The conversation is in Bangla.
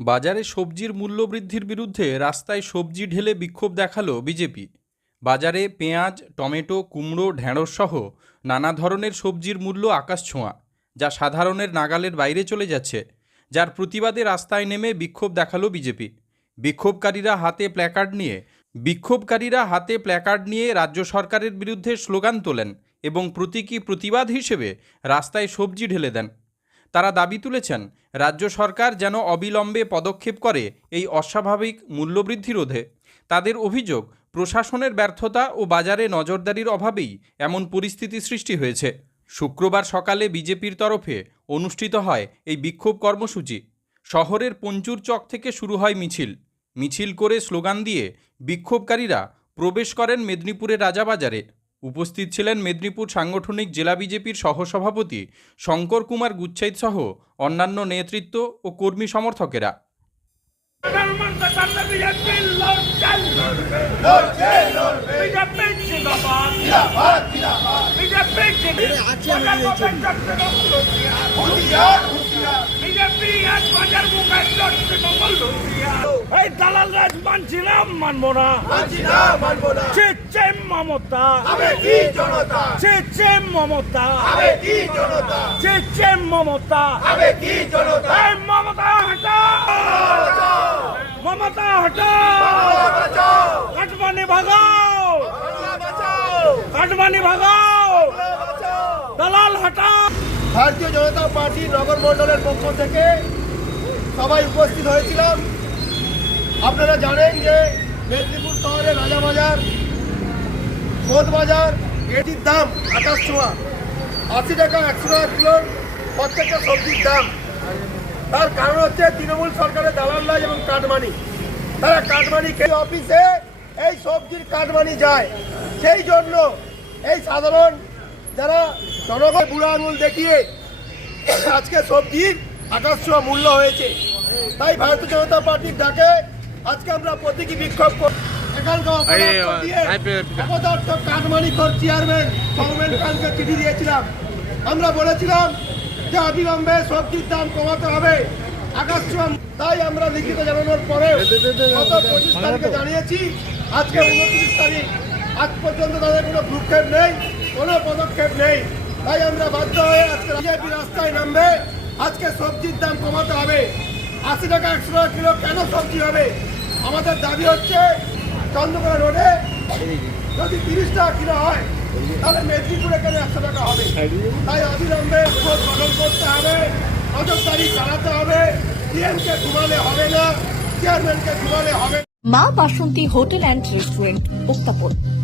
বাজারে সবজির মূল্যবৃদ্ধির বিরুদ্ধে রাস্তায় সবজি ঢেলে বিক্ষোভ দেখাল বিজেপি। বাজারে পেঁয়াজ, টমেটো, কুমড়ো, ঢেঁড়স সহ নানা ধরনের সবজির মূল্য আকাশ ছোঁয়া, যা সাধারণের নাগালের বাইরে চলে যাচ্ছে, যার প্রতিবাদে রাস্তায় নেমে বিক্ষোভ দেখাল বিজেপি। বিক্ষোভকারীরা হাতে প্ল্যাকার্ড নিয়ে, বিক্ষোভকারীরা হাতে প্ল্যাকার্ড নিয়ে রাজ্য সরকারের বিরুদ্ধে স্লোগান তোলেন এবং প্রতীকী প্রতিবাদ হিসেবে রাস্তায় সবজি ঢেলে দেন। তারা দাবি তুলেছেন, রাজ্য সরকার যেন অবিলম্বে পদক্ষেপ করে এই অস্বাভাবিক মূল্যবৃদ্ধি রোধে। তাদের অভিযোগ, প্রশাসনের ব্যর্থতা ও বাজারে নজরদারির অভাবেই এমন পরিস্থিতি সৃষ্টি হয়েছে। শুক্রবার সকালে বিজেপির তরফে অনুষ্ঠিত হয় এই বিক্ষোভ কর্মসূচি। শহরের পঞ্চুর চক থেকে শুরু হয় মিছিল। মিছিল করে স্লোগান দিয়ে বিক্ষোভকারীরা প্রবেশ করেন মেদিনীপুরের রাজাবাজারে। উপস্থিত ছিলেন মেদিনীপুর সাংগঠনিক জেলা বিজেপির সহসভাপতি শঙ্কর কুমার গুচ্ছাইত সহ অন্যান্য নেতৃত্ব ও কর্মী সমর্থকেরা। বিজেপি এই দালাল রাজ মানছিলাম মানবো না। চেচে মমতা। চেচে মমতা। চেচে মমতা। মমতা হটাও। মমতা হটাও। কাটমানি ভাগাও। কাটমানি ভাগাও। ভারতীয় জনতা পার্টি নগর মণ্ডলের পক্ষ থেকে সবাই উপস্থিত হয়েছিলাম। আপনারা জানেন যে মেদিনীপুর শহরে রাজাবাজার বাজার এটির দাম আঠাশ ছোঁয়া আশি টাকা একশো টাকা কিলোর প্রত্যেকটা সবজির দাম। তার কারণ হচ্ছে তৃণমূল সরকারের দালাল এবং কাটমানি। তারা কাটমানি খেয়ে অফিসে এই সবজির কাটমানি যায়। সেই জন্য এই সাধারণ যারা জনগণ বুড়ো আঙুল দেখিয়ে আজকে সবজির আকাশ মূল্য হয়েছে। তাই ভারতীয় জনতা পার্টির ডাকে আজকে আমরা প্রতীকী বিক্ষোভ চিঠি দিয়েছিলাম। আমরা বলেছিলাম যে অবিলম্বে সবজির দাম কমাতে হবে। আকাশ তাই আমরা লিখিত জানানোর পরে গত পঁচিশ তারিখে জানিয়েছি আজকে উনত্রিশ তারিখ আজ পর্যন্ত তাদের কোনো ভ্রুক্ষেপ নেই। কোনো পদক্ষেপ নেই। তাই আমরা বাধ্য হয়ে আজকে বিজেপি রাস্তায় নামবে। আজকে সবজির দাম কমাতে হবে। আশি টাকা, একশো টাকা কিলো কেন সবজি হবে? আমাদের দাবি হচ্ছে চন্দ্রকোনা রোডে যদি তিরিশ টাকা কিলো হয়, তাহলে মেদিনীপুরে কেন একশো টাকা হবে? তাই অবিলম্বে ভোট বদল করতে হবে। নজরদারি চালাতে হবে। সিএমকে ঘুমালে হবে না, চেয়ারম্যানকে ঘুমালে হবে। Maa Basanti hotel and restaurant, উত্তাপন।